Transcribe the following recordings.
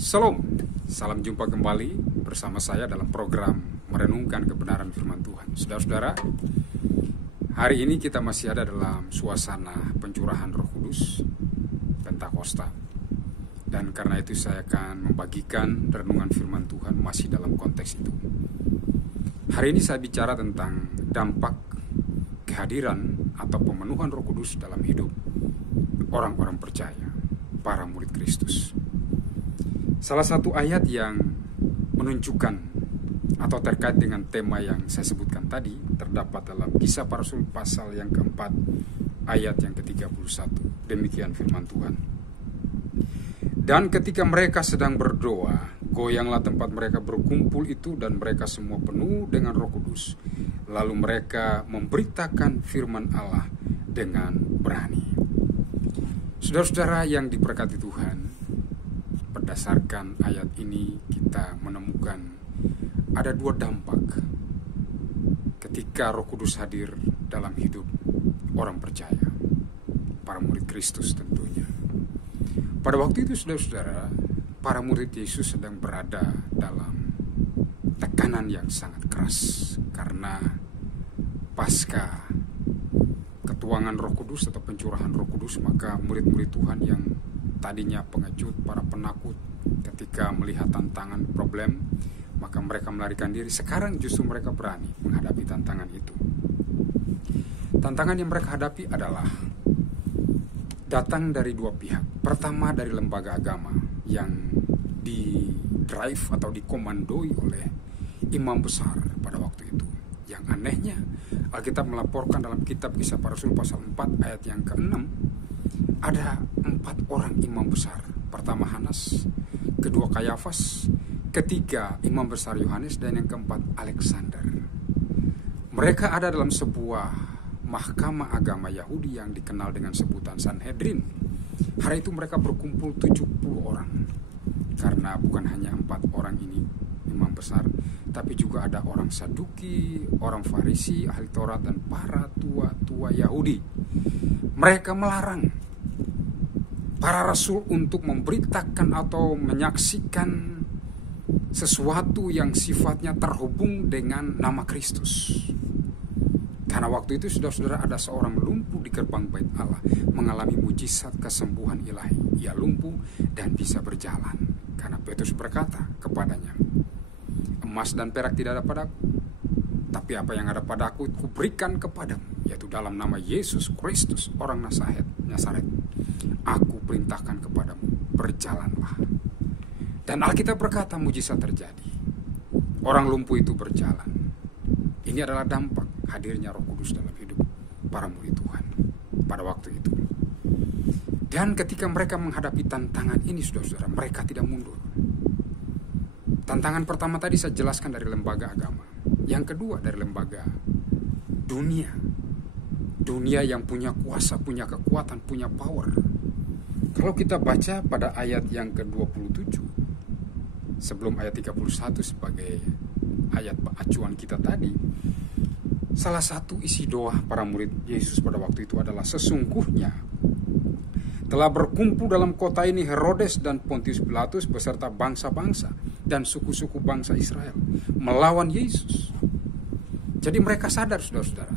Shalom, salam jumpa kembali bersama saya dalam program Merenungkan Kebenaran Firman Tuhan. Saudara-saudara, hari ini kita masih ada dalam suasana pencurahan Roh Kudus, Pentakosta. Dan karena itu saya akan membagikan renungan firman Tuhan masih dalam konteks itu. Hari ini saya bicara tentang dampak kehadiran atau pemenuhan Roh Kudus dalam hidup orang-orang percaya, para murid Kristus. Salah satu ayat yang menunjukkan atau terkait dengan tema yang saya sebutkan tadi terdapat dalam Kisah Para Rasul pasal yang keempat ayat yang ke-31. Demikian firman Tuhan. Dan ketika mereka sedang berdoa, goyanglah tempat mereka berkumpul itu dan mereka semua penuh dengan Roh Kudus. Lalu mereka memberitakan firman Allah dengan berani. Saudara-saudara yang diberkati Tuhan, berdasarkan ayat ini kita menemukan ada dua dampak ketika Roh Kudus hadir dalam hidup orang percaya, para murid Kristus tentunya. Pada waktu itu saudara-saudara, para murid Yesus sedang berada dalam tekanan yang sangat keras karena pasca ketuangan Roh Kudus atau pencurahan Roh Kudus, maka murid-murid Tuhan yang tadinya pengecut, para penakut ketika melihat tantangan, problem, maka mereka melarikan diri. Sekarang justru mereka berani menghadapi tantangan itu. Tantangan yang mereka hadapi adalah datang dari dua pihak. Pertama dari lembaga agama yang di-drive atau dikomandoi oleh imam besar pada waktu itu. Yang anehnya, Alkitab melaporkan dalam kitab Kisah Para Rasul pasal 4 ayat yang ke-6, ada 4 orang imam besar. Pertama Hanas, kedua Kayafas, ketiga imam besar Yohanes, dan yang keempat Alexander. Mereka ada dalam sebuah mahkamah agama Yahudi yang dikenal dengan sebutan Sanhedrin. Hari itu mereka berkumpul 70 orang. Karena bukan hanya 4 orang ini imam besar, tapi juga ada orang Saduki, orang Farisi, ahli Taurat, dan para tua-tua Yahudi. Mereka melarang para rasul untuk memberitakan atau menyaksikan sesuatu yang sifatnya terhubung dengan nama Kristus. Karena waktu itu saudara-saudara ada seorang lumpuh di gerbang bait Allah mengalami mujizat kesembuhan ilahi. Ia lumpuh dan bisa berjalan. Karena Petrus berkata kepadanya, emas dan perak tidak ada padaku, tapi apa yang ada padaku kuberikan kepadamu, yaitu dalam nama Yesus Kristus orang Nazaret. Aku perintahkan kepadamu, berjalanlah. Dan Alkitab berkata mujizat terjadi. Orang lumpuh itu berjalan. Ini adalah dampak hadirnya Roh Kudus dalam hidup para murid Tuhan pada waktu itu. Dan ketika mereka menghadapi tantangan ini, saudara-saudara, mereka tidak mundur. Tantangan pertama tadi saya jelaskan dari lembaga agama. Yang kedua dari lembaga dunia. Dunia yang punya kuasa, punya kekuatan, punya power. Kalau kita baca pada ayat yang ke-27, sebelum ayat 31 sebagai ayat acuan kita tadi, salah satu isi doa para murid Yesus pada waktu itu adalah, sesungguhnya telah berkumpul dalam kota ini Herodes dan Pontius Pilatus beserta bangsa-bangsa dan suku-suku bangsa Israel melawan Yesus. Jadi mereka sadar, saudara-saudara,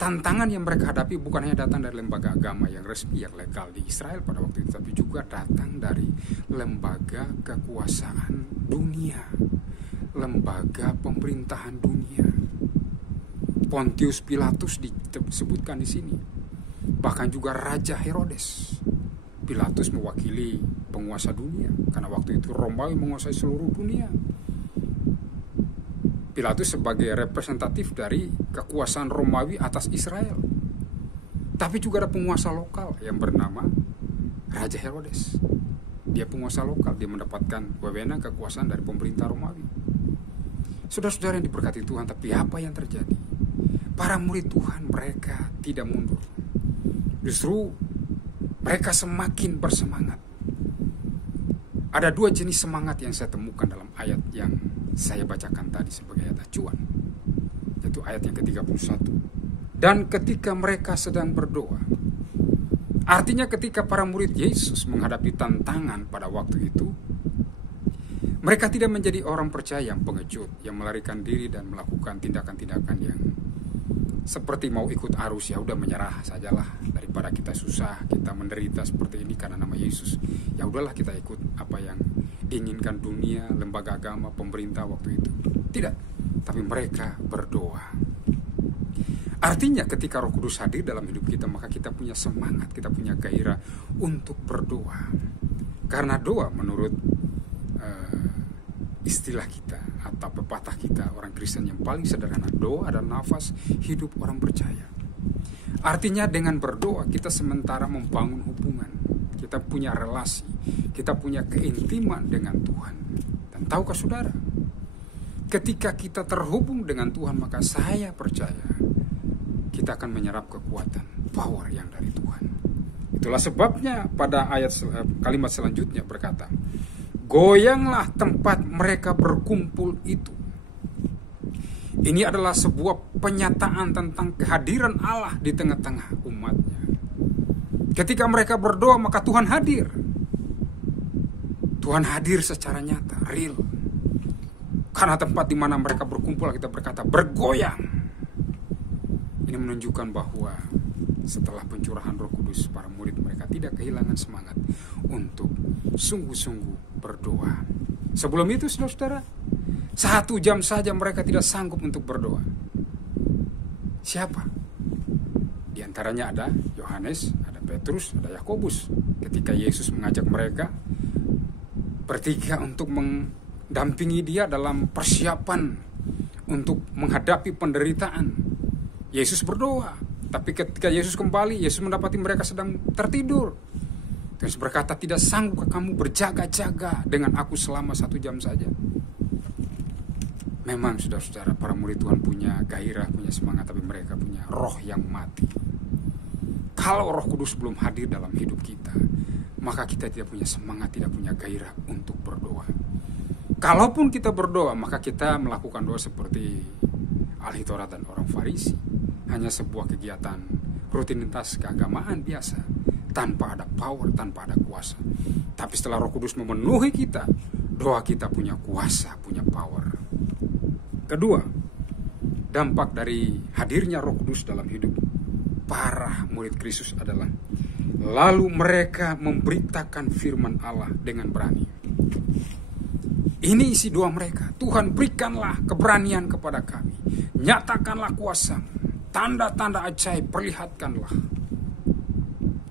tantangan yang mereka hadapi bukan hanya datang dari lembaga agama yang resmi, yang legal di Israel pada waktu itu, tapi juga datang dari lembaga kekuasaan dunia, lembaga pemerintahan dunia. Pontius Pilatus disebutkan di sini, bahkan juga Raja Herodes. Pilatus mewakili penguasa dunia, karena waktu itu Romawi menguasai seluruh dunia. Pilatus sebagai representatif dari kekuasaan Romawi atas Israel. Tapi juga ada penguasa lokal yang bernama Raja Herodes. Dia penguasa lokal, dia mendapatkan wewenang kekuasaan dari pemerintah Romawi. Saudara-saudara yang diberkati Tuhan, tapi apa yang terjadi? Para murid Tuhan mereka tidak mundur. Justru mereka semakin bersemangat. Ada dua jenis semangat yang saya temukan dalam ayat yang saya bacakan tadi sebagai ayat acuan, yaitu ayat yang ke-31. Dan ketika mereka sedang berdoa, Artinya ketika para murid Yesus menghadapi tantangan pada waktu itu, mereka tidak menjadi orang percaya yang pengecut, yang melarikan diri dan melakukan tindakan-tindakan yang seperti mau ikut arus, ya udah menyerah sajalah, daripada kita susah, kita menderita seperti ini karena nama Yesus. Ya udahlah kita ikut apa yang diinginkan dunia, lembaga agama, pemerintah waktu itu. Tidak, tapi mereka berdoa. Artinya ketika Roh Kudus hadir dalam hidup kita, maka kita punya semangat, kita punya gairah untuk berdoa. Karena doa menurut istilah kita atau pepatah kita orang Kristen yang paling sederhana, doa adalah nafas hidup orang percaya. Artinya dengan berdoa kita sementara membangun hubungan, kita punya relasi, kita punya keintiman dengan Tuhan. Dan tahukah saudara, ketika kita terhubung dengan Tuhan, maka saya percaya kita akan menyerap kekuatan, power yang dari Tuhan. Itulah sebabnya pada kalimat selanjutnya berkata, goyanglah tempat mereka berkumpul itu. Ini adalah sebuah penyataan tentang kehadiran Allah di tengah-tengah umatnya. Ketika mereka berdoa, maka Tuhan hadir. Tuhan hadir secara nyata, real. Karena tempat di mana mereka berkumpul, kita berkata bergoyang. Ini menunjukkan bahwa setelah pencurahan Roh Kudus, para murid mereka tidak kehilangan semangat untuk sungguh-sungguh berdoa. Sebelum itu, saudara-saudara, 1 jam saja mereka tidak sanggup untuk berdoa. Siapa? Di antaranya ada Yohanes, ada Petrus, ada Yakobus. Ketika Yesus mengajak mereka bertiga untuk mendampingi dia dalam persiapan untuk menghadapi penderitaan, Yesus berdoa. Tapi ketika Yesus kembali, Yesus mendapati mereka sedang tertidur. Yesus berkata, tidak sanggup kamu berjaga-jaga dengan aku selama 1 jam saja. Memang saudara-saudara, para murid Tuhan punya gairah, punya semangat, tapi mereka punya roh yang mati. Kalau Roh Kudus belum hadir dalam hidup kita, maka kita tidak punya semangat, tidak punya gairah untuk berdoa. Kalaupun kita berdoa, maka kita melakukan doa seperti ahli Taurat dan orang Farisi. Hanya sebuah kegiatan rutinitas keagamaan biasa, tanpa ada power, tanpa ada kuasa. Tapi setelah Roh Kudus memenuhi kita, doa kita punya kuasa, punya power. Kedua, dampak dari hadirnya Roh Kudus dalam hidup para murid Kristus adalah lalu mereka memberitakan firman Allah dengan berani. Ini isi doa mereka. Tuhan, berikanlah keberanian kepada kami, nyatakanlah kuasa-Mu, tanda-tanda ajaib perlihatkanlah.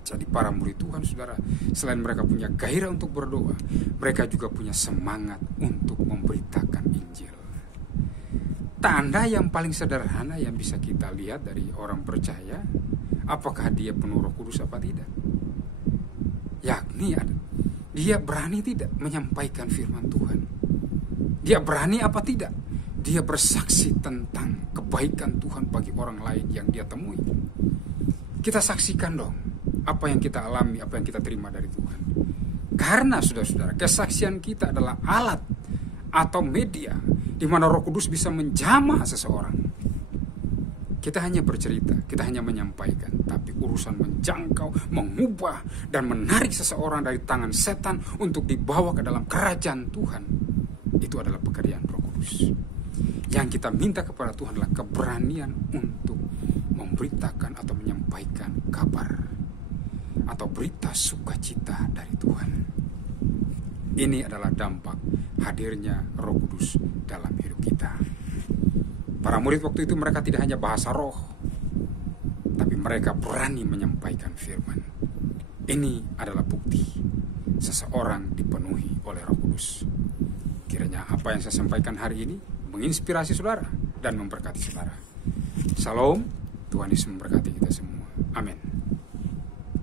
Jadi para murid Tuhan, saudara, selain mereka punya gairah untuk berdoa, mereka juga punya semangat untuk memberitakan Injil. Tanda yang paling sederhana yang bisa kita lihat dari orang percaya, apakah dia penuh Roh Kudus apa tidak? Yakni dia berani tidak menyampaikan firman Tuhan. Dia berani apa tidak? Dia bersaksi tentang kebaikan Tuhan bagi orang lain yang dia temui. Kita saksikan dong apa yang kita alami, apa yang kita terima dari Tuhan. Karena saudara-saudara, kesaksian kita adalah alat atau media di mana Roh Kudus bisa menjamah seseorang. Kita hanya bercerita, kita hanya menyampaikan, tapi urusan menjangkau, mengubah, dan menarik seseorang dari tangan setan untuk dibawa ke dalam kerajaan Tuhan, itu adalah pekerjaan Roh Kudus. Yang kita minta kepada Tuhan adalah keberanian untuk memberitakan atau menyampaikan kabar atau berita sukacita dari Tuhan. Ini adalah dampak hadirnya Roh Kudus dalam hidup kita. Para murid waktu itu mereka tidak hanya bahasa roh, tapi mereka berani menyampaikan firman. Ini adalah bukti seseorang dipenuhi oleh Roh Kudus. Kiranya apa yang saya sampaikan hari ini menginspirasi saudara dan memberkati saudara. Shalom, Tuhan Yesus memberkati kita semua. Amin.